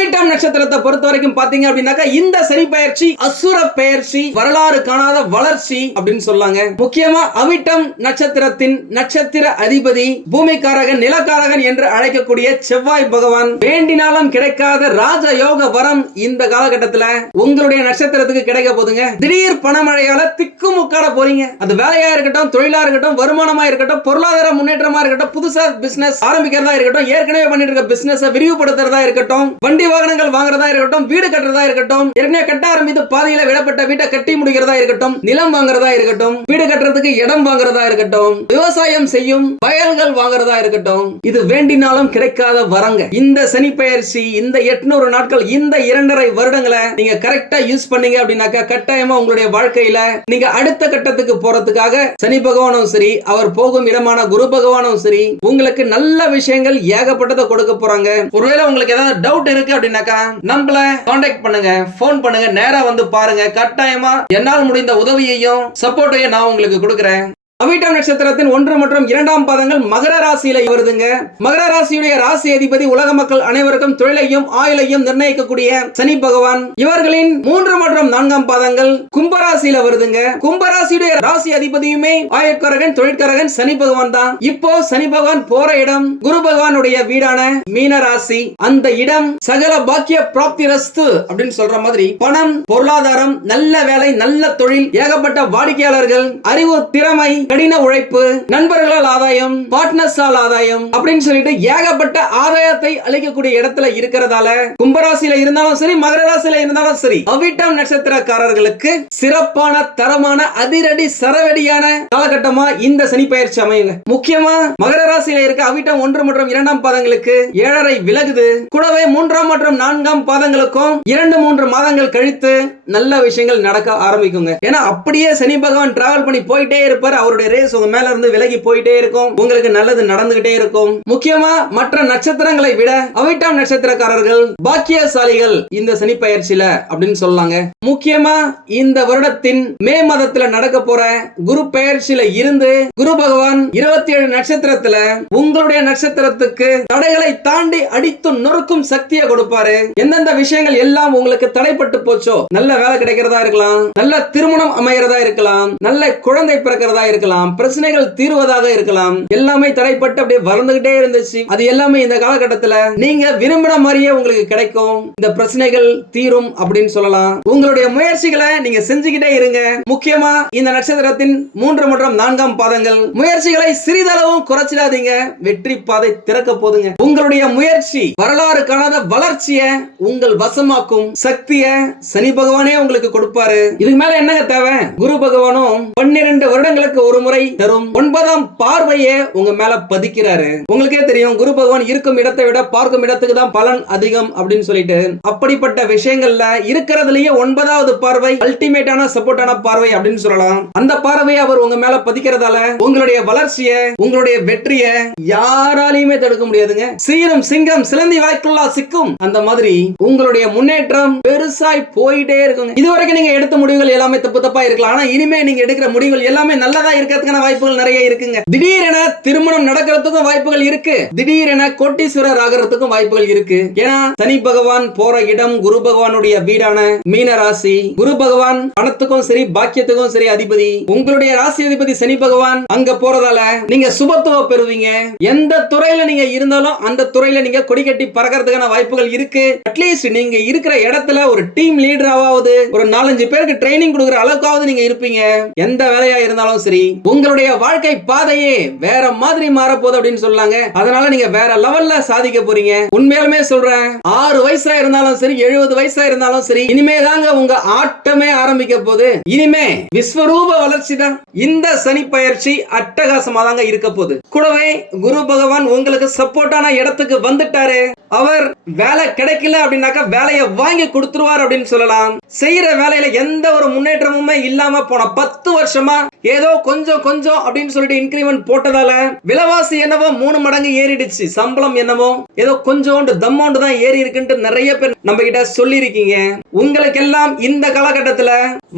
அவிட்டம் நட்சத்திரத்தை பொறுத்த வரைக்கும் பாத்தீங்க அப்படின்னாக்கா இந்த சனி பயிற்சி அசுர பயிற்சி, வரலாறு காணாத வளர்ச்சி அப்படின்னு சொல்லாங்க. முக்கியமா அவிட்டம் நட்சத்திரத்தின் நட்சத்திர அதிபதி பூமிக்காரகன் நிலக்காரகன் என்று அழைக்கக்கூடிய செவ்வாய் பகவான் வேண்டினாலும் கிடைக்காத ராஜ யோக வரம் இந்த காலகட்டத்தில் உங்களுடைய நட்சத்திரத்துக்கு கிடைக்க போதுங்க. திடீர் பணமழையால திக்குமுக்காட போறீங்க. அது வேலையா இருக்கட்டும், தொழிலா இருக்கட்டும், வருமானமா இருக்கட்டும், பொருளாதார முன்னேற்றமா இருக்கட்டும், புதுசா பிசினஸ் ஆரம்பிக்கிறதா இருக்கட்டும், ஏற்கனவே பண்ணிட்டு இருக்க பிசினஸ் விரிவுபடுத்துறதா இருக்கட்டும், வண்டி வாகனங்கள் வாங்குறதா இருக்கட்டும், வீடு கட்டுறதா இருக்கட்டும், ஏற்கனவே கட்ட ஆரம்பித்து பாதியில விடப்பட்ட வீட்டை கட்டி முடிக்கிறதா இருக்கட்டும், நிலம் வாங்குறதா இருக்கட்டும், வீடு கட்டுறதுக்கு இடம் வாங்குறதா இருக்கட்டும், விவசாயம் செய்யும் வயல்கள் வாங்குறதா இருக்கட்டும், இது வேண்டினாலும் கிடைக்காத வரங்க. இந்த சனி பெயர்ச்சி இந்த 800 நாட்கள், இந்த 2.5 வருடங்களை நீங்க கரெக்டா யூஸ் பண்ணீங்க அப்படின்னாக்கா கட்டாயமா உங்களுடைய வாழ்க்கையில நீங்க அடுத்த கட்டத்துக்கு போறதுக்காக சனி பகவானும் சரி, அவர் போகும் இடமான குரு பகவானும் சரி, உங்களுக்கு நல்ல விஷயங்கள் ஏகப்பட்டதை கொடுக்க போறாங்க. ஒருவேளை உங்களுக்கு ஏதாவது டவுட் இருக்கு அப்படின்னாக்கா நம்மள கான்டாக்ட் பண்ணுங்க, போன் பண்ணுங்க, நேரா வந்து பாருங்க. கட்டாயமா என்னால் முடிந்த உதவியையும் சப்போர்ட்டையும் நான் உங்களுக்கு கொடுக்கிறேன். அவிட்டம் நட்சத்திரத்தின் 1 மற்றும் 2ஆம் பாதங்கள் மகர ராசியில வருதுங்க. மகர ராசியுடைய ராசி அதிபதி உலக மக்கள் அனைவருக்கும் தொழிலையும் ஆயுளையும் நிர்ணயிக்கக்கூடிய சனி பகவான். இவர்களின் 3 மற்றும் 4ஆம் பாதங்கள் கும்பராசியில வருதுங்க. கும்பராசியுடைய ராசி அதிபதியுமே ஆயுட்காரகன் தொழிற்காரகன் சனி பகவான் தான். இப்போ சனி பகவான் போற இடம் குரு பகவானுடைய வீடான மீன ராசி. அந்த இடம் சகல பாக்கிய பிராப்தி ரஸ்து அப்படின்னு சொல்ற மாதிரி பணம், பொருளாதாரம், நல்ல வேலை, நல்ல தொழில், ஏகப்பட்ட வாடிக்கையாளர்கள், அறிவு, திறமை, கடின உழைப்பு, நண்பர்களால் ஆதாயம், பார்ட்னர்ஸால் ஆதாயம் அப்படின்னு சொல்லிட்டு ஏகப்பட்ட ஆதாயத்தை அளிக்கக்கூடிய இடத்துல இருக்கிறதால கும்பராசியில இருந்தாலும் சரி, மகர ராசியில இருந்தாலும் சரி, அவிட்டம் நட்சத்திரக்காரர்களுக்கு சிறப்பான தரமான அதிரடி சரவெடியான காலகட்டமா இந்த சனி பயிற்சி அமையுங்க. முக்கியமா மகர ராசியில இருக்க அவிட்டம் 1 மற்றும் 2ஆம் பாதங்களுக்கு 7.5 விலகுது. கூடவே 3ஆம் மற்றும் 4ஆம் பாதங்களுக்கும் 2-3 மாதங்கள் கழித்து நல்ல விஷயங்கள் நடக்க ஆரம்பிக்குங்க. ஏன்னா அப்படியே சனி பகவான் டிராவல் பண்ணி போயிட்டே இருப்பார். அவருடைய ரேஸ் உங்க மேல இருந்து விலகி போயிட்டே இருக்கும். உங்களுக்கு நல்லது நடந்துகிட்டே இருக்கும். முக்கியமா மற்ற நட்சத்திரங்களை விட அவிட்டம் நட்சத்திரக்காரர்கள் பாக்கியசாலிகள் இந்த சனி பயிற்சியில அப்படின்னு சொல்லலாங்க. முக்கியமா இந்த வருடத்தின் மே மாதத்துல நடக்க போற குரு பயிற்சியில இருந்து குரு பகவான் 27 நட்சத்திரத்துல உங்களுடைய நட்சத்திரத்துக்கு தடைகளை தாண்டி அடித்து நொறுக்கும் சக்தியை கொடுப்பாரு. எந்தெந்த விஷயங்கள் எல்லாம் உங்களுக்கு தடைப்பட்டு போச்சோ, நல்ல வேலை கிடைக்கிறதா இருக்கலாம், நல்ல திருமணம் அமைகிறதா இருக்கலாம், நல்ல குழந்தை பிறக்கிறதா இருக்கலாம், பிரச்சனைகள் தீர்வதாக இருக்கலாம், எல்லாமே தடைப்பட்டு அப்படியே வளர்ந்துகிட்டே இருந்துச்சு. அது எல்லாமே இந்த காலகட்டத்துல நீங்க விரும்பின மாதிரியே உங்களுக்கு கிடைக்கும். இந்த பிரச்சனைகள் தீரும் அப்படின்னு சொல்லலாம். உங்களுடைய முயற்சிகளை நீங்க செஞ்சுக்கிட்டே இருங்க. முக்கியமா இந்த நட்சத்திரத்தின் 3 மற்றும் 4ஆம் பாதங்கள் முயற்சிகளை சிறிதளவும் குறைச்சிடாதீங்க. வெற்றி பாதை திறக்க போதுங்க. உங்களுடைய முயற்சி வரலாறு காணாத வளர்ச்சியை உங்கள் வசமாக்கும் சக்தியை சனி பகவானே உங்களுக்கு கொடுப்பாரு. இதுக்கு மேல என்னங்க தேவை? குரு பகவானும் 12 வருடங்களுக்கு ஒரு முறை தரும் 9ஆம் பார்வையை உங்க மேல பதிக்கிறாரு. உங்களுக்கே தெரியும், குரு பகவான் இருக்கும் இடத்தை விட பார்க்கும் இடத்துக்கு தான் பலன் அதிகம் அப்படின்னு சொல்லிட்டு, அப்படிப்பட்ட விஷயங்கள்ல இருக்கிறதுலயே 9வது பார்வை அல்டிமேட்டான சப்போர்ட்டான பார்வை அப்படின்னு சொல்லலாம். அந்த பார்வையை அவர் உங்க மேல பதிக்கிறதால உங்களுடைய வளர்ச்சியை, உங்களுடைய வெற்றியை யாராலையுமே தடுக்க முடியாதுங்க. சீரும் சிங்கம் சிலந்தி வாய்க்குள்ளா சிக்கும். அந்த மாதிரி உங்களுடைய முன்னேற்றம் பெருசாய் போயிட்டே இருக்குங்க. இதுவரைக்கும் நீங்க எடுத்த முடிவுகள் எல்லாமே தப்பு தப்பா இருக்கலாம். ஆனா இனிமே நீங்க எடுக்கிற முடிவுகள் எல்லாமே நல்லதா இருக்கிறதுக்கான வாய்ப்புகள் நிறைய இருக்குங்க. திடீரென திருமணம் நடக்கிறதுக்கும் வாய்ப்புகள் இருக்கு. திடீரென கோட்டீஸ்வரர் ஆகிறதுக்கும் வாய்ப்புகள் இருக்கு. ஏன்னா சனி பகவான் போற இடம் குரு பகவானுடைய வீடான மீன ராசி. குரு பகவான் பணத்துக்கும் சரி, பாக்கியத்துக்கும் சரி அதிபதி. உங்களுடைய ராசி அதிபதி சனி பகவான் அங்க போறதால நீங்க சுபத்துவம் பெறுவீங்க. எந்த துறையில நீங்க இருந்தாலும் அந்த துறையில நீங்க கொடி கட்டி பறக்கிறதுக்கான வாய்ப்புகள் இருக்கு. அட்லீஸ்ட் நீங்க இருக்கிற இடத்துல ஒரு டீம் லீடராவது, ஒரு 4-5 பேருக்கு ட்ரைனிங் கொடுக்கிற அளவுக்காவது நீங்க இருப்பீங்க. எந்த வேலையா இருந்தாலும் சரி, உங்களுடைய வாழ்க்கை பாதையே வேற மாதிரி மாறப்போகுது அப்படின்னு சொல்லாங்க. அதனால நீங்க வேற லெவல்ல சாதிக்க போறீங்க. உண்மையாலுமே சொல்றேன், 6 வயசா இருந்தாலும் சரி, 70 வயசா இருந்தாலும் சரி, இனிமே தாங்க உங்க ஆட்டமே ஆரம்பிக்க போகுது. இனிமே விஸ்வரூப வளர்ச்சி தான். இந்த சனி பயிற்சி அட்டகாசமா தாங்க இருக்க போகுது. கூடவே குரு பகவான் உங்களுக்கு சப்போர்ட்டான இடத்துக்கு வந்துட்டாரு. அவர் வேலை கிடைக்கல அப்படின்னாக்கா வேலையை வாங்கி கொடுத்துருவார் அப்படின்னு சொல்லலாம். செய்யற வேலையில எந்த ஒரு முன்னேற்றமுமே இல்லாம போன 10 வருஷமா ஏதோ கொஞ்சம் கொஞ்சம் கொஞ்சம் அப்படின்னு சொல்லிட்டு இன்கிரிமெண்ட் போட்டதால விலைவாசி என்னவோ 3 மடங்கு ஏறிடுச்சு, சம்பளம் என்னவோ ஏதோ கொஞ்சோண்டு தம்மோண்டு தான் ஏறி இருக்குன்னு நிறைய பேர் நம்ம கிட்ட சொல்லி இருக்கீங்க. உங்களுக்கெல்லாம் இந்த காலகட்டத்துல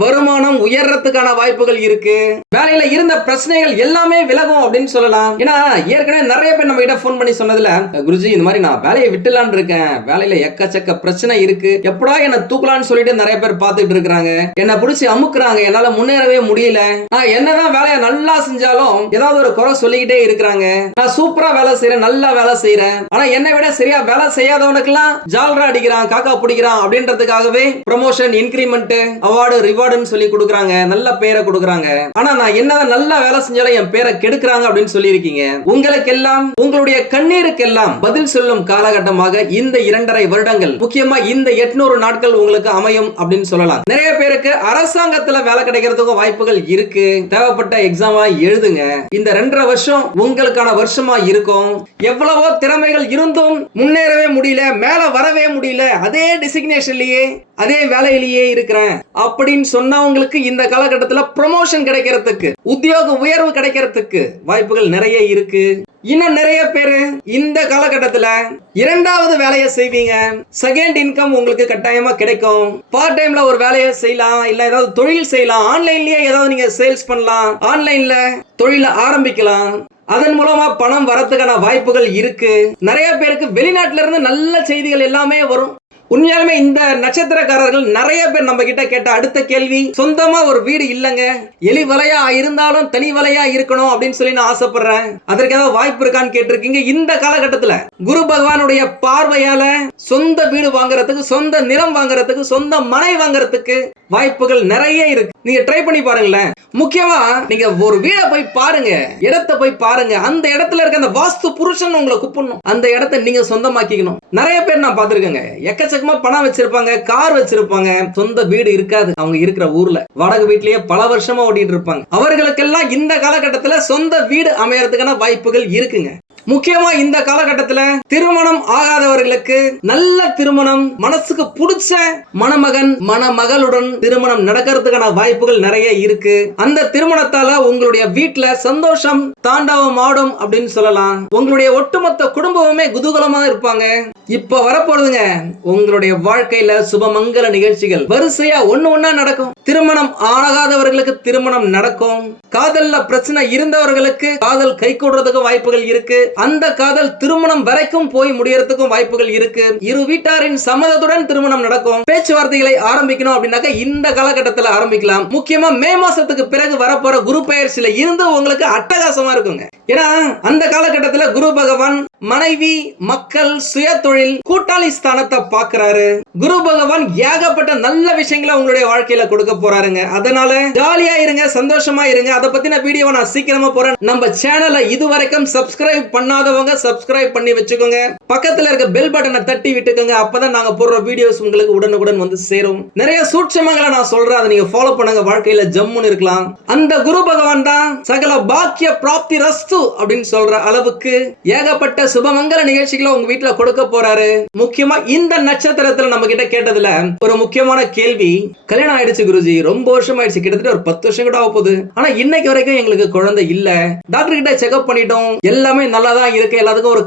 வருமானம் உயர்றதுக்கான வாய்ப்புகள் இருக்கு. வேலையில இருந்த பிரச்சனைகள் எல்லாமே விலகும் அப்படின்னு சொல்லலாம். ஏன்னா ஏற்கனவே நிறைய பேர் நம்ம கிட்ட போன் பண்ணி சொன்னதுல, குருஜி இந்த மாதிரி நான் வேலையை விட்டுலான்னு இருக்கேன், வேலையில எக்கச்சக்க பிரச்சனை இருக்கு, எப்படா என்ன தூக்கலான்னு சொல்லிட்டு நிறைய பேர் பார்த்துட்டு இருக்காங்க, என்ன பிடிச்சி அமுக்குறாங்க, என்னால முன்னேறவே முடியல, நான் என்னதான் வேலையை நல்லா செஞ்சாலும் ஏதாவது ஒரு குறை சொல்லிக்கிட்டே இருக்கிறாங்க, நான் சூப்பரா வேலை செய்யறேன், நல்லா வேலை செய்யறேன், ஆனா என்னை விட சரியா வேலை செய்யாதவனுக்கெல்லாம் ஜால்ரா அடிக்கிறான், காக்கா பிடிக்கிறான் அப்படின்றதுக்காகவே ப்ரமோஷன், இன்கிரிமெண்ட், அவார்டு, ரிவார்டுன்னு சொல்லி கொடுக்குறாங்க, நல்ல பேரை கொடுக்குறாங்க. ஆனா நான் என்னதான் நல்லா வேலை செஞ்சாலும் என் பேரை கெடுக்கிறாங்க அப்படின்னு சொல்லி இருக்கீங்க. உங்களுக்கெல்லாம் உங்களுடைய கண்ணீருக்கெல்லாம் பதில் சொல்லும் காலகட்டமாக இந்த 2.5 வருடங்கள், முக்கியமா இந்த 800 நாட்கள் உங்களுக்கு அமையும் அப்படின்னு சொல்லலாம். நிறைய பேருக்கு அரசாங்கத்துல வேலை கிடைக்கிறதுக்கும் வாய்ப்புகள் இருக்கு. தேவைப்பட்ட எக்ஸாமா எழுதுங்க. இந்த 2.5 வருஷம் உங்களுக்கான வருஷமா இருக்கும். எவ்வளவோ திறமைகள் இருந்தும் முன்னேறவே முடியல, மேல வரவே முடியல, அதே டெசிக்னேஷன்லயே அதே வேலையிலேயே இருக்கிறேன் அப்படின்னு சொன்னவங்களுக்கு இந்த காலகட்டத்தில் ப்ரமோஷன் கிடைக்கிறதுக்கு, உத்தியோக உயர்வு கிடைக்கிறதுக்கு வாய்ப்புகள் நிறைய இருக்கு. இன்னும் நிறைய பேரு இந்த காலகட்டத்துல 2வது வேலையை செய்வீங்க. செகண்ட் இன்கம் உங்களுக்கு கட்டாயமா கிடைக்கும். பார்ட் டைம்ல ஒரு வேலையை செய்யலாம், இல்ல ஏதாவது தொழில் செய்யலாம், ஆன்லைன்லயே ஏதாவது நீங்க சேல்ஸ் பண்ணலாம், ஆன்லைன்ல தொழில ஆரம்பிக்கலாம், அதன் மூலமா பணம் வரதுக்கான வாய்ப்புகள் இருக்கு. நிறைய பேருக்கு வெளிநாட்டுல இருந்து நல்ல செய்திகள் எல்லாமே வரும். உண்மையாலுமே இந்த நட்சத்திரக்காரர்கள் நிறைய பேர் நம்ம கிட்ட கேட்ட அடுத்த கேள்வி, சொந்தமா ஒரு வீடு இல்லங்க, எலி வலையா இருந்தாலும் தனி வலையா இருக்கணும் அப்படின்னு சொல்லி நான் ஆசைப்படுறேன், அதற்கு ஏதாவது வாய்ப்பு இருக்கான்னு கேட்டிருக்கீங்க. இந்த காலகட்டத்துல குரு பகவானுடைய பார்வையால சொந்த வீடு வாங்குறதுக்கு, சொந்த நிலம் வாங்குறதுக்கு, சொந்த மனை வாங்குறதுக்கு வாய்ப்புகள் நிறைய இருக்கு. நீங்க ட்ரை பண்ணி பாருங்களேன். முக்கியமா நீங்க ஒரு வீடை போய் பாருங்க, இடத்தை போய் பாருங்க, அந்த இடத்துல இருக்க அந்த வாஸ்து புருஷன் உங்களை கூப்பிடணும், அந்த இடத்தை நீங்க சொந்தமாக்கிக்கணும். நிறைய பேர் நான் பார்த்திருக்கேங்க, எக்கச்சக்கமா பணம் வச்சிருப்பாங்க, கார் வச்சிருப்பாங்க, சொந்த வீடு இருக்காது. அவங்க இருக்கிற ஊர்ல வாடகை வீட்லயே பல வருஷமா ஓட்டிட்டு இருப்பாங்க. அவர்களுக்கெல்லாம் இந்த காலகட்டத்துல சொந்த வீடு அமையறதுக்கான வாய்ப்புகள் இருக்குங்க. முக்கியமா இந்த காலகட்டத்துல திருமணம் ஆகாதவர்களுக்கு நல்ல திருமணம், மனசுக்கு பிடிச்ச மணமகன் மணமகளுடன் திருமணம் நடக்கிறதுக்கான வாய்ப்புகள் நிறைய இருக்கு. அந்த திருமணத்தால உங்களுடைய வீட்டுல சந்தோஷம் தாண்டவம் ஆடும் அப்படின்னு சொல்லலாம். உங்களுடைய ஒட்டுமொத்த குடும்பமே குதூகலமா இருப்பாங்க. இப்ப வரப்போறதுங்க உங்களுடைய வாழ்க்கையில சுபமங்கல நிகழ்ச்சிகள் வரிசையா ஒண்ணா நடக்கும். திருமணம் ஆகாதவர்களுக்கு திருமணம் நடக்கும். காதல்ல பிரச்சனை இருந்தவர்களுக்கு காதல் கை கூடுறதுக்கு வாய்ப்புகள் இருக்கு. அந்த காதல் திருமணம் வரைக்கும் போய் முடியறதுக்கும் வாய்ப்புகள் இருக்கு. இரு வீட்டாரின் சம்மதத்துடன் திருமணம் நடக்கும். பேச்சுவார்த்தைகளை ஆரம்பிக்கணும் அப்படின்னாக்க இந்த காலகட்டத்தில் ஆரம்பிக்கலாம். முக்கியமா மே மாசத்துக்கு பிறகு வரப்போற குரு பெயர்ச்சியில இருந்து உங்களுக்கு அட்டகாசமா இருக்குங்க. ஏன்னா அந்த காலகட்டத்தில் குரு பகவான் மனைவி, மக்கள், சுய தொழில், கூட்டாளி ஸ்தானத்தை பார்க்கிறாரு. குரு பகவான் ஏகப்பட்ட நல்ல விஷயங்களை உங்களுடைய வாழ்க்கையில கொடுக்க போறாருங்க. அதனால ஜாலியா இருங்க, சந்தோஷமா இருங்க. அதை பத்தின வீடியோ நான் சீக்கிரமா போறேன். நம்ம சேனலை இதுவரைக்கும் சப்ஸ்கிரைப் பண்ணாதவங்க சப்ஸ்கிரைப் பண்ணி வச்சுக்கோங்க. பக்கத்துல இருக்க பெல் பட்டனை தட்டி விட்டுக்கோங்க. அப்பதான் நாங்க போடுற வீடியோஸ் உங்களுக்கு உடனுக்குடன் வந்து சேரும். நிறைய சூட்சமங்களை நான் சொல்றேன், அதை நீங்க ஃபாலோ பண்ணுங்க. வாழ்க்கையில ஜம்முன்னு இருக்கலாம். அந்த குரு பகவான் தான் சகல பாக்கிய பிராப்தி ரஸ்து அப்படின்னு சொல்ற அளவுக்கு ஏகப்பட்ட சுபமங்கல நிகழ்ச்சிகளை உங்க வீட்டுல கொடுக்க போறாரு. முக்கியமா இந்த நட்சத்திரத்துல நம்ம கிட்ட கேட்டதுல ஒரு முக்கியமான கேள்வி, கல்யாணம் ஆயிடுச்சு குருஜி, ரொம்ப வருஷம் ஆயிடுச்சு, கிட்டத்தட்ட ஒரு 10 வருஷம் கூட ஆக போகுது, ஆனா இன்னைக்கு வரைக்கும் எங்களுக்கு குழந்தை இல்ல, டாக்டர் கிட்ட செக்அப் பண்ணிட்டோம், எல்லாமே நல்லா தான் இருக்கு, எல்லாத்துக்கும் ஒரு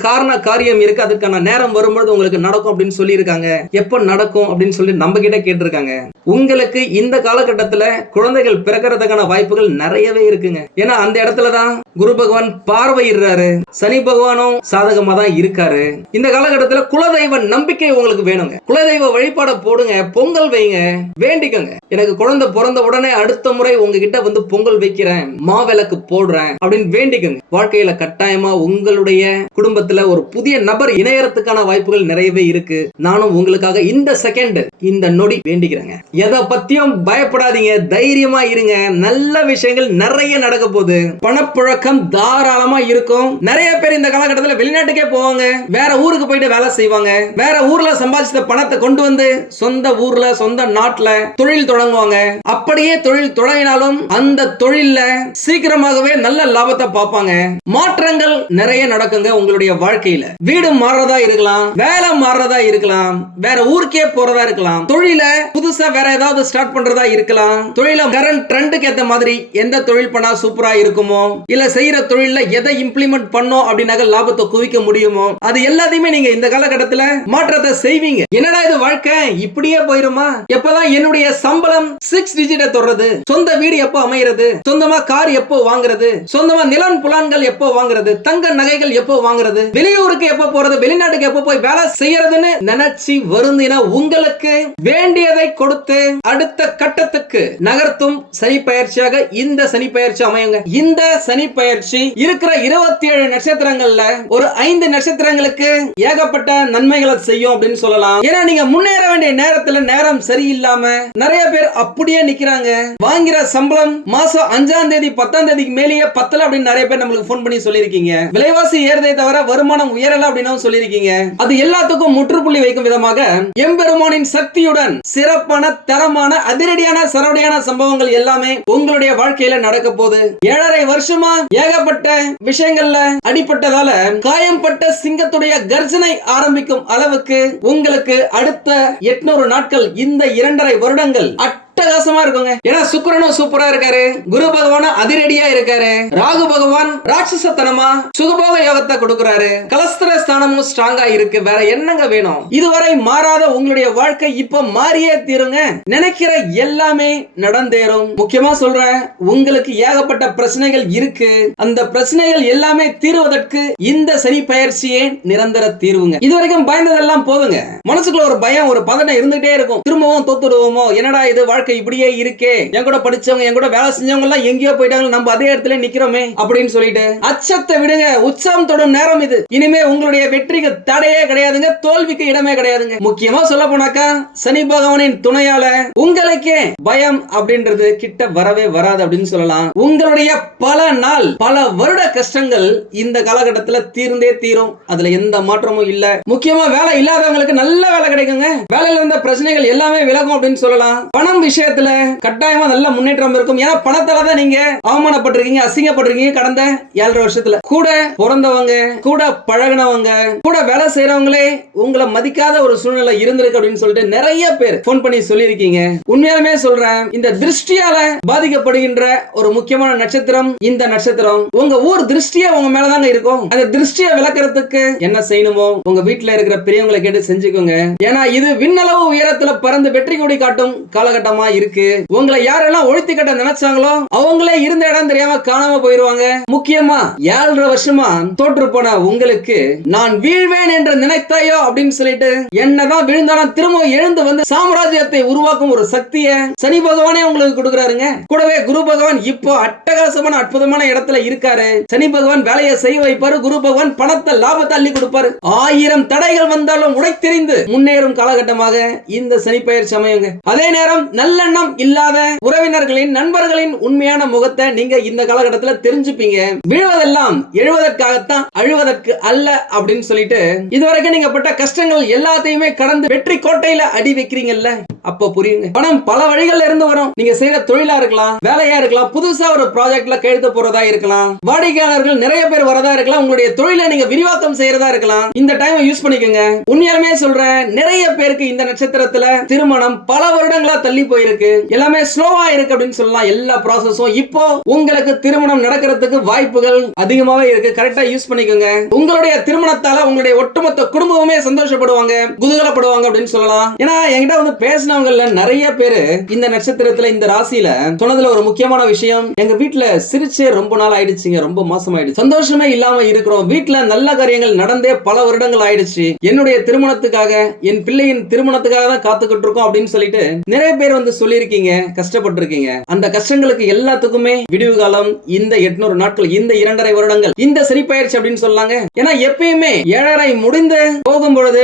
காரியம் இருக்கு, அதுக்கான நேரம் வரும்போது உங்களுக்கு நடக்கும் அப்படின்னு சொல்லி இருக்காங்க. எப்ப நடக்கும் அப்படின்னு சொல்லி நம்ம கிட்ட கேட்டிருக்காங்க. உங்களுக்கு இந்த காலகட்டத்துல குழந்தைகள் பிறக்கிறதுக்கான வாய்ப்புகள் நிறையவே இருக்குங்க. ஏன்னா அந்த இடத்துலதான் குரு பகவான் பார்வையிடுறாரு. சனி பகவானும் சாதகமா தான் இருக்காரு. இந்த காலகட்டத்துல குலதெய்வ நம்பிக்கை உங்களுக்கு வேணுங்க. குலதெய்வ வழிபாட போடுங்க, பொங்கல் வைங்க, வேண்டிக்கங்க. எனக்கு குழந்தை பிறந்த உடனே அடுத்த முறை உங்ககிட்ட வந்து பொங்கல் வைக்கிறேன், மாவிளக்கு போடுறேன் அப்படின்னு வேண்டிக்கங்க. வாழ்க்கையில கட்டாயமா உங்களுடைய குடும்பத்துல ஒரு புதிய நபர் இணையறதுக்கான வாய்ப்புகள் நிறையவே இருக்கு. நானும் உங்களுக்காக இந்த செகண்ட், இந்த நொடி வேண்டிக்கிறேங்க. எதை பத்தியும் பயப்படாதீங்க, தைரியமா இருங்க. நல்ல விஷயங்கள் நிறைய நடக்க போகுது. பணப்புழக்கம் தாராளமா இருக்கும். நிறைய பேர் இந்த காலகட்டத்தில் வெளிநாட்டு வெளிநாட்டுக்கே போவாங்க, வேற ஊருக்கு போயிட்டு வேலை செய்வாங்க, வேற ஊர்ல சம்பாதிச்ச பணத்தை கொண்டு வந்து சொந்த ஊர்ல சொந்த நாட்டுல தொழில் தொடங்குவாங்க. அப்படியே தொழில் தொடங்கினாலும் அந்த தொழில்ல சீக்கிரமாகவே நல்ல லாபத்தை பார்ப்பாங்க. மாற்றங்கள் நிறைய நடக்குங்க உங்களுடைய வாழ்க்கையில. வீடு மாறுறதா இருக்கலாம், வேலை மாறுறதா இருக்கலாம், வேற ஊருக்கே போறதா இருக்கலாம், தொழில புதுசா வேற ஏதாவது ஸ்டார்ட் பண்றதா இருக்கலாம், தொழில கரண்ட் ட்ரெண்டுக்கு ஏத்த மாதிரி எந்த தொழில் பண்ணா சூப்பரா இருக்குமோ, இல்ல செய்யற தொழில எதை இம்ப்ளிமெண்ட் பண்ணோம் அப்படின்னாக்க லாபத்தை குவிக்க முடியுமோ, அது எல்லாத்தையுமே நீங்க இந்த காலகட்டத்துல மாற்றத்தை செய்வீங்க. என்னடா இது வாழ்க்கை இப்படியே போயிருமா, எப்பதான் என்னுடைய சம்பளம் 6 டிஜிட்டை தொடுறது, சொந்த வீடு எப்போ அமைகிறது, சொந்தமா கார் எப்போ வாங்குறது, சொந்தமா நிலம் புலான்கள் எப்போ வாங்குறது, தங்க நகைகள் எப்போ வாங்குறது, வெளியூருக்கு எப்போ போறது, வெளிநாட்டுக்கு எப்போ போய் வேலை செய்யறதுன்னு நினைச்சு வருந்தினா உங்களுக்கு வேண்டியதை கொடுத்து அடுத்த கட்டத்துக்கு நகர்த்தும் சனி பயிற்சியாக இந்த சனி பயிற்சி அமையுங்க. இந்த சனி பயிற்சி இருக்கிற 27 நட்சத்திரங்கள்ல ஒரு 5 நட்சத்திரங்களுக்கு ஏகப்பட்ட நன்மைகளை செய்யும் அப்படின்னு சொல்லலாம். ஏன்னா நீங்க முன்னேற வேண்டிய நேரத்துல நேரம் சரியில்லாம நிறைய பேர் அப்படியே நிக்கிறாங்க. வாங்குற சம்பளம் மாசம் 5ஆம் தேதி 10ஆம் தேதிக்கு மேலேயே பத்தல அப்படின்னு நிறைய பேர் நம்மளுக்கு போன் பண்ணி சொல்லிருக்கீங்க. விலைவாசி ஏறதே தவிர வருமானம் உயரல அப்படின்னு சொல்லிருக்கீங்க. அது எல்லாத்துக்கும் முற்றுப்புள்ளி வைக்கும் விதமாக எம்பெருமானின் சக்தியுடன் சிறப்பான தரமான அதிரடியான சரவடியான சம்பவங்கள் எல்லாமே உங்களுடைய வாழ்க்கையில நடக்க போகுது. 7.5 வருஷமா ஏகப்பட்ட விஷயங்கள்ல அடிப்பட்டதால காயம்பட்ட சிங்கத்துடைய கர்ஜனை ஆரம்பிக்கும் அளவுக்கு உங்களுக்கு அடுத்த 800 நாட்கள் இந்த 2.5 வருடங்கள் அட்டகாசமா இருக்குங்க. ஏன்னா சுக்கிரனும் சூப்பரா இருக்காரு, குரு பகவான் அதிரடியா இருக்காரு, ராகு பகவான் ராட்சசத்தனமா சுகபோக யோகத்தை கொடுக்கிறாரு, கலஸ்திர ஸ்தானமும் ஸ்ட்ராங்கா இருக்கு. வேற என்னங்க வேணும்? இதுவரை மாறாத உங்களுடைய வாழ்க்கை இப்ப மாறியே தீருங்க. நினைக்கிற எல்லாமே நடந்தேறும். முக்கியமா சொல்றேன், உங்களுக்கு ஏகப்பட்ட பிரச்சனைகள் இருக்கு. அந்த பிரச்சனைகள் எல்லாமே தீர்வதற்கு இந்த சனி பயிற்சியே நிரந்தர தீர்வுங்க. இதுவரைக்கும் பயந்ததெல்லாம் போதுங்க. மனசுக்குள்ள ஒரு பயம், ஒரு பதட்டம் இருந்துட்டே இருக்கும். திரும்பவும் தோத்துடுவோமோ, என்னடா இது வாழ்க்கை இப்படியே இருக்கே, என் கூட படிச்சவங்க என் கூட வேலை செஞ்சவங்க எல்லாம் எங்கேயோ போயிட்டாங்க, நம்ம அதே இடத்துல நிக்கிறோமே அப்படின்னு சொல்லிட்டு அச்சத்தை விடுங்க. உச்சம் தொடும் நேரம் இது. இனிமே உங்களுடைய வெற்றிக்கு தடையே கிடையாதுங்க, தோல்விக்கு இடமே கிடையாதுங்க. முக்கியமா சொல்ல போனாக்கா சனி பகவானின் துணையால உங்களுக்கே பயம் அப்படின்றது கிட்ட வரவே வராது அப்படின்னு சொல்லலாம். உங்களுடைய பல நாள் பல வருட கஷ்டங்கள் இந்த காலகட்டத்தில் தீர்ந்தே தீரும். அதுல எந்த மாற்றமும் இல்ல. முக்கியமா வேலை இல்லாதவங்களுக்கு நல்ல வேலை கிடைக்குங்க. வேலையில இருந்த பிரச்சனைகள் எல்லாமே விலகும் அப்படின்னு சொல்லலாம். பணம் விஷயத்துல கட்டாயமா நல்ல முன்னேற்றம் இருக்கும். ஏன்னா பணத்தால தான் நீங்க அவமானப்பட்டிருக்கீங்க, அசிங்கப்பட்டிருக்கீங்க கடந்த 7.5 வருஷத்துல. கூட பிறந்தவங்க, கூட பழகினவங்க, கூட வேலை செய்யறவங்களே உங்களை மதிக்காத ஒரு சூழ்நிலை இருந்திருக்கு அப்படின்னு சொல்லிட்டு நிறைய பேர் போன் பண்ணி சொல்லியிருக்கீங்க. உண்மையாலுமே சொல்றேன், இந்த திருஷ்டியால பாதிக்கப்படுகின்ற ஒரு முக்கியமான நட்சத்திரம் இந்த நட்சத்திரம். உங்க ஊர் திருஷ்டியா உங்க மேலதாங்க இருக்கும். அந்த திருஷ்டியை விளக்குறதுக்கு என்ன செய்யணுமோ உங்க வீட்டுல இருக்கிற பெரியவங்களை கேட்டு செஞ்சுக்கோங்க. ஏன்னா இது விண்ணளவு உயரத்துல பறந்து வெற்றி கொடி காட்டும் காலகட்டமா இருக்கு. உங்களை யாரெல்லாம் ஒழித்து கட்ட நினைச்சாங்களோ அவங்களே இருந்த இடம் தெரியாம காணாம போயிருவாங்க. முக்கியமா 7.5 வருஷமா தோற்று போன உங்களுக்கு நான் வீழ்வேன் என்று நினைத்தாயோ அப்படின்னு சொல்லிட்டு என்னதான் விழுந்தாலும் திரும்ப எழுந்து வந்து சாம்ராஜ்யத்தை உருவாக்கும் ஒரு சக்தியை சனி பகவானே உங்களுக்கு கொடுக்கிறாருங்க. கூடவே குரு பகவான் இப்போ அட்டகாசமான அற்புதமான இடத்துல இருக்காரு. சனி பகவான் வேலையை செய்ய வைப்பாரு, குரு பகவான் பணத்தை லாபத்தை அள்ளி கொடுப்பாரு. 1000 தடைகள் வந்தாலும் உடைத்தெறிந்து முன்னேறும் காலகட்டமாக இந்த சனி பயிற்சி அமையுங்க. அதே நேரம் நல்லெண்ணம் இல்லாத உறவினர்களின் நண்பர்களின் உண்மையான முகத்தை நீங்க இந்த காலகட்டத்தில் தெரிஞ்சுப்பீங்க. விழுவதெல்லாம் எழுவதற்காகத்தான், அழுவதற்கு அல்ல அப்படின்னு சொல்லிட்டு இதுவரைக்கும் நீங்க பட்ட கஷ்டங்கள் எல்லாத்தையுமே கடந்து வெற்றி கோட்டையில அடி வைக்கிறீங்கல்ல, அப்ப புரியுங்க. பணம் பல வழிகள்ல இருந்து வரும். நீங்க செய்யற தொழிலா இருக்கலாம், வேலையா இருக்கலாம், புதுசா ஒரு ப்ராஜெக்ட்ல கையெழுத்து போறதா இருக்கலாம், வாடிக்கையாளர்கள் நிறைய பேர் வரதா இருக்கலாம், உங்களுடைய தொழிலை நீங்க விரிவாக்கம் செய்யறதா இருக்கலாம். இந்த டைம் யூஸ் பண்ணிக்கோங்க. உண்மையாலுமே சொல்றேன், நிறைய பேருக்கு இந்த நட்சத்திரத்துல திருமணம் பல வருடங்களா தள்ளி போயிருக்கு, எல்லாமே ஸ்லோவா இருக்கு அப்படின்னு சொல்லலாம். எல்லா ப்ராசஸும் இப்போ உங்களுக்கு திருமணம் நடக்கிறதுக்கு வாய்ப்புகள் அதிகமாவே இருக்கு. கரெக்டா யூஸ் பண்ணிக்கோங்க. உங்களுடைய திருமணத்தால உங்களுடைய ஒட்டுமொத்த குடும்பமே சந்தோஷப்படுவாங்க, குதூகலப்படுவாங்க அப்படின்னு சொல்லலாம். ஏன்னா என்கிட்ட வந்து பேசினவங்கல நிறைய பேரு இந்த நட்சத்திரத்துல இந்த ராசியில சொன்னதுல ஒரு முக்கியமான விஷயம், எங்க வீட்டுல சிரிச்சே ரொம்ப நாள் ஆயிடுச்சுங்க, ரொம்ப மாசம் ஆயிடுச்சு, சந்தோஷமே இல்லாம இருக்கிறோம், வீட்டுல நல்ல காரியங்கள் நடந்தே பல வருடங்கள் ஆயிடுச்சு, என்னுடைய திருமணத்துக்காக என் பிள்ளையின் திருமணத்துக்காக தான் காத்துக்கிட்டு இருக்கோம் அப்படின்னு சொல்லிட்டு நிறைய பேர் வந்து சொல்லியிருக்கீங்க, கஷ்டப்பட்டிருக்கீங்க. அந்த கஷ்டங்களுக்கு எல்லாத்துக்குமே விடிவு காலம் இந்த 800 நாட்கள், இந்த 2.5 வருடங்கள், இந்த சனி பயிற்சி அப்படின்னு சொல்லாங்க. ஏன்னா எப்பயுமே 7.5 முடிந்து போகும் பொழுது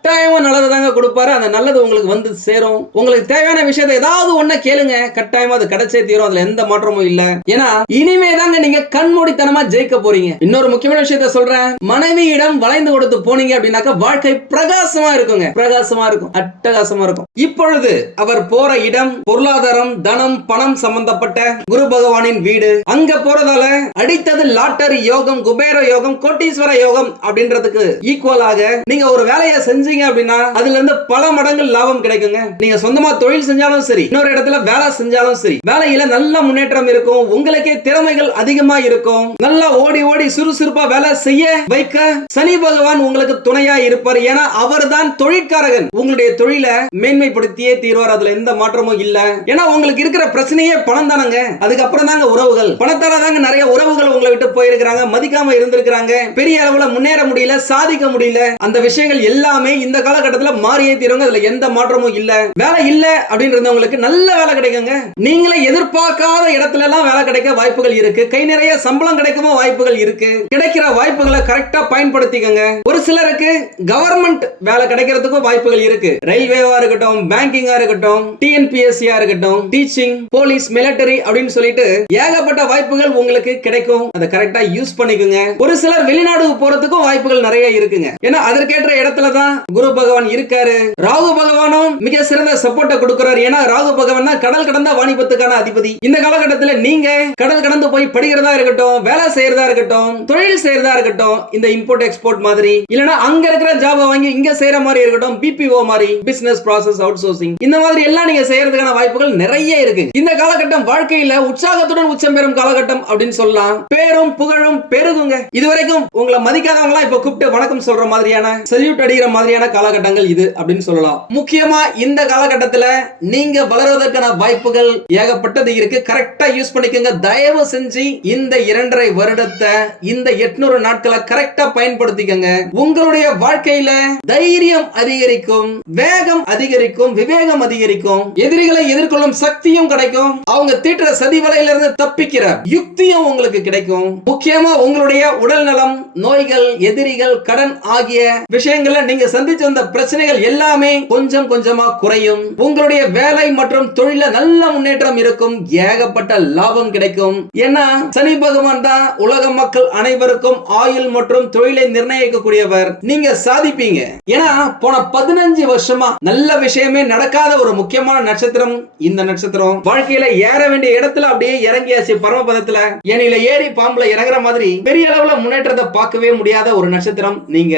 கட்டாயமா நல்லது தாங்க கொடுப்பாரு. அந்த நல்லது உங்களுக்கு வந்து சேரும். உங்களுக்கு தேவையான விஷயத்தை ஏதாவது ஒண்ண கேளுங்க, கட்டாயமா அது கிடைச்சே தீரும். அதுல எந்த மாற்றமும் இல்ல. ஏன்னா இனிமே தாங்க நீங்க கண்மூடித்தனமா ஜெயிக்க போறீங்க. இன்னொரு முக்கியமான விஷயத்தை சொல்றேன். மனைவியிடம் வளைந்து கொடுத்து போனீங்க அப்படின்னாக்க வாழ்க்கை பிரகாசமா இருக்குங்க. பிரகாசமா இருக்கும், அட்டகாசமா இருக்கும். இப்பொழுது அவர் போற இடம் பொருளாதாரம், தனம், பணம் சம்பந்தப்பட்ட குரு பகவானின் வீடு. அங்க போறதால அடித்தது லாட்டரி யோகம், குபேர யோகம், கோட்டீஸ்வர யோகம் அப்படின்றதுக்கு ஈக்குவலாக நீங்க ஒரு வேலையை செஞ்சீங்க அப்படின்னா அதுல இருந்து பல மடங்கு லாபம் கிடைக்குங்க. நீங்க சொந்தமா தொழில் செஞ்சாலும் சரி, இன்னொரு இடத்துல வேலை செஞ்சாலும் சரி, வேலையில நல்ல முன்னேற்றம் இருக்கும். உங்களுக்கே திறமைகள் அதிகமா இருக்கும். நல்லா ஓடி ஓடி சுறுசுறுப்பா வேலை செய்ய வைக்க சனி பகவான் உங்களுக்கு துணையா இருப்பார். ஏன்னா அவர் தான் தொழிற்காரகன். உங்களுடைய தொழிலை மேன்மைப்படுத்தியே தீர்வார். அதுல எந்த மாற்றமும் இல்ல. ஏன்னா உங்களுக்கு இருக்கிற பிரச்சனையே பணம் தானங்க. அதுக்கப்புறம் தாங்க உறவுகள். பணத்தால தாங்க நிறைய உறவுகள் உங்களை விட்டு போயிருக்கிறாங்க, மதிக்காம இருந்திருக்கிறாங்க, பெரிய அளவுல முன்னேற முடியல, சாதிக்க முடியல. அந்த விஷயங்கள் எல்லாமே இந்த காலகட்டத்தில் மாறியே தீருங்க. அதுல எந்த மாற்றமும் இல்ல. வேலை இல்ல அப்படின்றவங்களுக்கு நல்ல வேலை கிடைக்குங்க. நீங்களே எதிர்பார்க்காத இடத்துல எல்லாம் வேலை கிடைக்க வாய்ப்புகள் இருக்கு. கை நிறைய சம்பளம் கிடைக்கவும் வாய்ப்புகள் இருக்கு. கிடைக்கிற வாய்ப்புகளை கரெக்டா பயன்படுத்திக்கங்க. ஒரு சிலருக்கு கவர்மெண்ட் வேலை கிடைக்கிறதுக்கும் வாய்ப்புகள் இருக்கு. ரயில்வேவா இருக்கட்டும், பேங்கிங்கா இருக்கட்டும், டிஎன்பிஎஸ்சியா இருக்கட்டும், டீச்சிங், போலீஸ், மிலிட்டரி அப்படின்னு சொல்லிட்டு ஏகப்பட்ட வாய்ப்புகள் உங்களுக்கு கிடைக்கும். அதை கரெக்டா யூஸ் பண்ணிக்கோங்க. ஒரு சிலர் வெளிநாடு போறதுக்கும் வாய்ப்புகள் நிறைய இருக்குங்க. ஏன்னா அதற்கேற்ற இடத்துல தான் குரு பகவான் இருக்காரு. ராகு பகவானும் மிக சிறந்த சப்போர்ட்டை கொடுக்கிறார். ஏன்னா ராகு பகவான் கடல் கடந்த வாணிபத்துக்கான அதிபதி. இந்த காலகட்டத்தில் நீங்க கடல் கடந்து போய் படிக்கிறதா இருக்கட்டும், வேலை செய்யறதா இருக்கட்டும், தொழில் செய்யறதா இருக்கட்டும், இந்த இம்போர்ட் எக்ஸ்போர்ட் மாதிரி, இல்லனா அங்க இருக்கிற ஜாபை வாங்கி இங்க செய்யற மாதிரி இருக்கட்டும், பிபிஓ மாதிரி, பிசினஸ் ப்ராசஸ் அவுட் சோர்சிங், இந்த மாதிரி எல்லாம் நீங்க செய்யறதுக்கான வாய்ப்புகள் நிறைய இருக்கு. இந்த காலகட்டம் வாழ்க்கையில உற்சாகத்துடன் உச்சம் பெறும் காலகட்டம் அப்படின்னு சொல்லலாம். பேரும் புகழும் பெருகுங்க. இதுவரைக்கும் உங்களை மதிக்காதவங்களா இப்ப கூப்பிட்டு வணக்கம் சொல்ற மாதிரியான, சல்யூட் அடிக்கிற மாதிரியான காலகட்டங்கள் இது அப்படின்னு சொல்லலாம். முக்கியமா இந்த காலகட்டத்துல நீங்க வளர்வதற்கான வாய்ப்புகள் ஏகப்பட்டது இருக்கு. கரெக்டா யூஸ் பண்ணிக்கங்க. தயவு செஞ்சு இந்த 2.5 வருடத்தை, இந்த 800 நாட்களை கரெக்டா பயன்படுத்திக்கங்க. உங்களுடைய வாழ்க்கையில தைரியம் அதிகரிக்கும், வேகம் அதிகரிக்கும், விவேகம் அதிகரிக்கும், எதிரிகளை எதிர்கொள்ளும் சக்தியும் கிடைக்கும். அவங்க தீட்டுற சதி வலையில இருந்து தப்பிக்கிற யுக்தியும் உங்களுக்கு கிடைக்கும். முக்கியமா உங்களுடைய உடல் நலம், நோய்கள், எதிரிகள், கடன் ஆகிய விஷயங்கள்ல நீங்க சந்திச்சு வந்த பிரச்சனைகள் எல்லாமே கொஞ்சம் கொஞ்சமா குறையும். உங்களுடைய வேலை மற்றும் தொழில நல்ல முன்னேற்றம் இருக்கும். ஏகப்பட்ட லாபம் கிடைக்கும். ஏன்னா சனி பகவான் தான் உலக மக்கள் அனைவருக்கும் ஆயுள் மற்றும் தொழிலை நிர்ணயிக்கக்கூடியவர். நீங்க சாதிப்பீங்க. ஏன்னா போன 15 வருஷமா நல்ல விஷயமே நடக்காத ஒரு முக்கியமான நட்சத்திரம் இந்த நட்சத்திரம். வாழ்க்கையில ஏற வேண்டிய இடத்துல அப்படியே இறங்கியாச்சு. பரமபதத்துல ஏனில ஏறி பாம்புல இறங்குற மாதிரி பெரிய அளவுல முன்னேற்றத்தை பார்க்கவே முடியாத ஒரு நட்சத்திரம் நீங்க.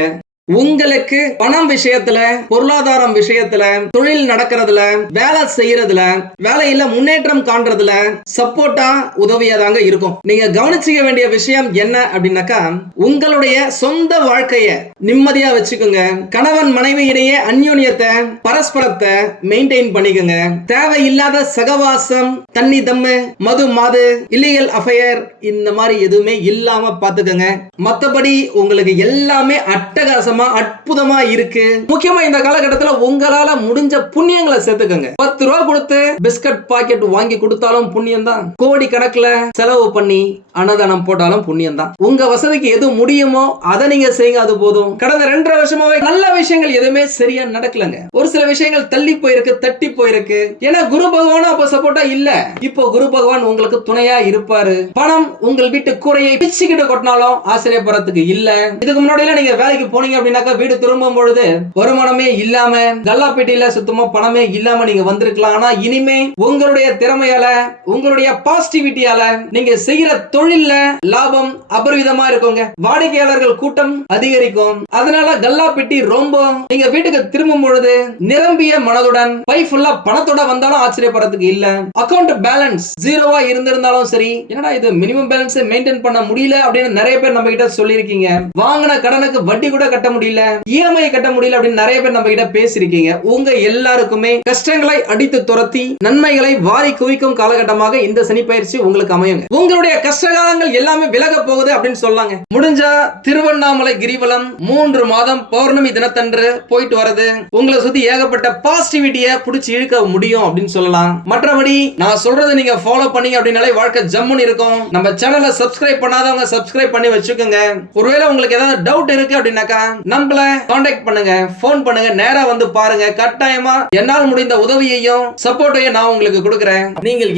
உங்களுக்கு பணம் விஷயத்துல, பொருளாதாரம் விஷயத்துல, தொழில் நடக்கிறதுல, வேலை செய்யறதுல, வேலையில முன்னேற்றம் காண்றதுல சப்போர்ட்டா உதவியதாங்க இருக்கும். நீங்க கவனிச்சுக்க வேண்டிய விஷயம் என்ன அப்படின்னாக்கா, உங்களுடைய சொந்த வாழ்க்கைய நிம்மதியா வச்சுக்கோங்க. கணவன் மனைவி இடையே அந்யோன்யத்தை, பரஸ்பரத்தை மெயின்டைன் பண்ணிக்கோங்க. தேவையில்லாத சகவாசம், தண்ணி தம்மு, மது மாது, இல்லீகல் அஃபையர் இந்த மாதிரி எதுவுமே இல்லாம பாத்துக்கோங்க. மத்தபடி உங்களுக்கு எல்லாமே அட்டகாசம் அற்புதமா இருக்கு. முக்கியமா இந்த காலகட்டத்தில் உங்களால முடிஞ்ச புண்ணியங்களை சேர்த்துக்கங்க. 10 ரூபாய் கொடுத்து பிஸ்கட் பாக்கெட் வாங்கி கொடுத்தாலும் புண்ணியம் தான். கோடி கணக்குல செலவு பண்ணி அன்னதானம் போட்டாலும் புண்ணியம் தான். உங்க வசதிக்கு எது முடியுமோ அதை நீங்க செய்யுங்க, அது போதும். கடந்த 2.5 வருஷமாவே நல்ல விஷயங்கள் எதுவுமே சரியா நடக்கலங்க. ஒரு சில விஷயங்கள் தள்ளி போயிருக்கு, தட்டி போயிருக்கு. ஏன்னா குரு பகவான் அப்ப சப்போர்ட்டா இல்ல. இப்போ குரு பகவான் உங்களுக்கு துணையா இருப்பாரு. பணம் உங்கள் வீட்டு கூரையை பிச்சுக்கிட்டு கொட்டினாலும் ஆச்சரியப்படுறதுக்கு இல்ல. இதுக்கு முன்னாடி நீங்க வேலைக்கு போனீங்க அப்படின்னாக்கா வீடு திரும்பும் பொழுது வருமானமே இல்லாம, கல்லாப்பேட்டியில சுத்தமா பணமே இல்லாம நீங்க வந்திருக்கலாம். ஆனா இனிமே உங்களுடைய திறமையால, உங்களுடைய பாசிட்டிவிட்டியால நீங்க செய்யற தொழில்ல லாபம் அபரிவிதமா இருக்குங்க. வாடிக்கையாளர்கள் கூட்டம் அதிகரிக்கும். அதனால கல்லாப்பேட்டி ரொம்ப நீங்க வீட்டுக்கு திரும்பும் பொழுது நிரம்பிய மனதுடன், பை ஃபுல்லா பணத்தோட வந்தாலும் ஆச்சரியப்படுறதுக்கு இல்ல. அக்கவுண்ட் பேலன்ஸ் ஜீரோவா இருந்திருந்தாலும் சரி, என்னடா இது மினிமம் பேலன்ஸ் மெயின்டைன் பண்ண முடியல அப்படின்னு நிறைய பேர் நம்ம கிட்ட சொல்லியிருக்கீங்க. வாங்கின கடனுக்கு வட்டி கூட கட்ட முடியல, இஎம்ஐ கட்ட முடியல அப்படின்னு நிறைய பேர் நம்ம கிட்ட பேசிருக்கீங்க. உங்க எல்லாருக்குமே கஷ்டங்களை அடித்து துரத்தி நன்மைகளை வாரி குவிக்கும் காலகட்டமாக இந்த சனி பயிற்சி உங்களுக்கு அமையுங்க. உங்களுடைய கஷ்டகாலங்கள் எல்லாமே விலக போகுது அப்படின்னு சொல்லாங்க. முடிஞ்சா திருவண்ணாமலை கிரிவலம் 3 மாதம் பௌர்ணமி தினத்தன்று போயிட்டு வரது உங்களை சுத்தி ஏகப்பட்ட பாசிட்டிவிட்டியை புடிச்சு இழுக்க முடியும் அப்படின்னு சொல்லலாம். மற்றபடி நான் சொல்றது நீங்க ஃபாலோ பண்ணீங்க அப்படின்னாலே வாழ்க்கை ஜம்முன்னு இருக்கும். நம்ம சேனலை சப்ஸ்கிரைப் பண்ணாதவங்க சப்ஸ்கிரைப் பண்ணி வச்சுக்கோங்க. ஒருவேளை உங்களுக்கு ஏதாவது டவுட் இருக்கு அப்படின்னாக்கா நம்மள கான்டாக்ட் பண்ணுங்க, போன் பண்ணுங்க, நேரா வந்து பாருங்க. கட்டாயமா என்னால் முடிந்த உதவியையும் சப்போர்ட்டையும் நான் உங்களுக்கு கொடுக்கிறேன். நீங்கள்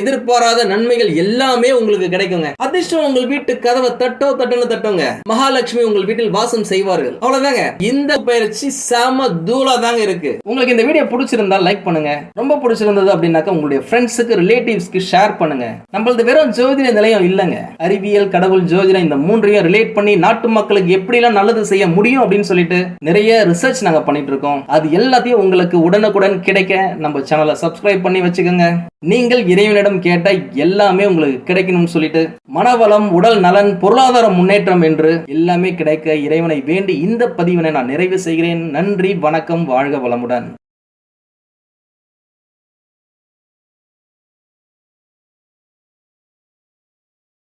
எதிர்பாராத நன்மைகள் எல்லாமே உங்களுக்கு கிடைக்குங்க. அதிர்ஷ்டம் உங்கள் வீட்டு கதவை தட்டுன்னு தட்டுங்க. மகாலட்சுமி உங்கள் வீட்டில் வாசம் செய்வார்கள். அவ்வளவுதாங்க. இந்த பயிற்சி செம தூளா தாங்க இருக்கு. உங்களுக்கு இந்த வீடியோ பிடிச்சிருந்தா லைக் பண்ணுங்க. ரொம்ப பிடிச்சிருந்தது அப்படின்னாக்க உங்களுடைய ஃப்ரெண்ட்ஸுக்கு, ரிலேட்டிவ்ஸ்க்கு ஷேர் பண்ணுங்க. நம்மளது வெறும் ஜோதிட நிலையம் இல்லங்க. அறிவியல், கடவுள், ஜோதிடம் இந்த மூன்றையும் ரிலேட் பண்ணி நாட்டு மக்களுக்கு எப்படி எல்லாம் நல்லது செய்ய முடியும் அப்படின்னு சொல்லிட்டு நிறைய ரிசர்ச் நாங்க பண்ணிட்டு இருக்கோம். அது எல்லாத்தையும் உங்களுக்கு உடனுக்குடன் கிடைக்க நம்ம சேனலை சப்ஸ்கிரைப் பண்ணி வச்சுக்கோங்க. நீங்கள் இறைவனிடம் கேட்ட எல்லாமே உங்களுக்கு கிடைக்கணும்னு சொல்லிட்டு மனவளம், உடல் நலன், பொருளாதார முன்னேற்றம் என்று எல்லாமே கிடைக்க இறைவனை வேண்டி இந்த பதிவினை நான் நிறைவு செய்கிறேன். நன்றி, வணக்கம், வாழ்க வளமுடன்.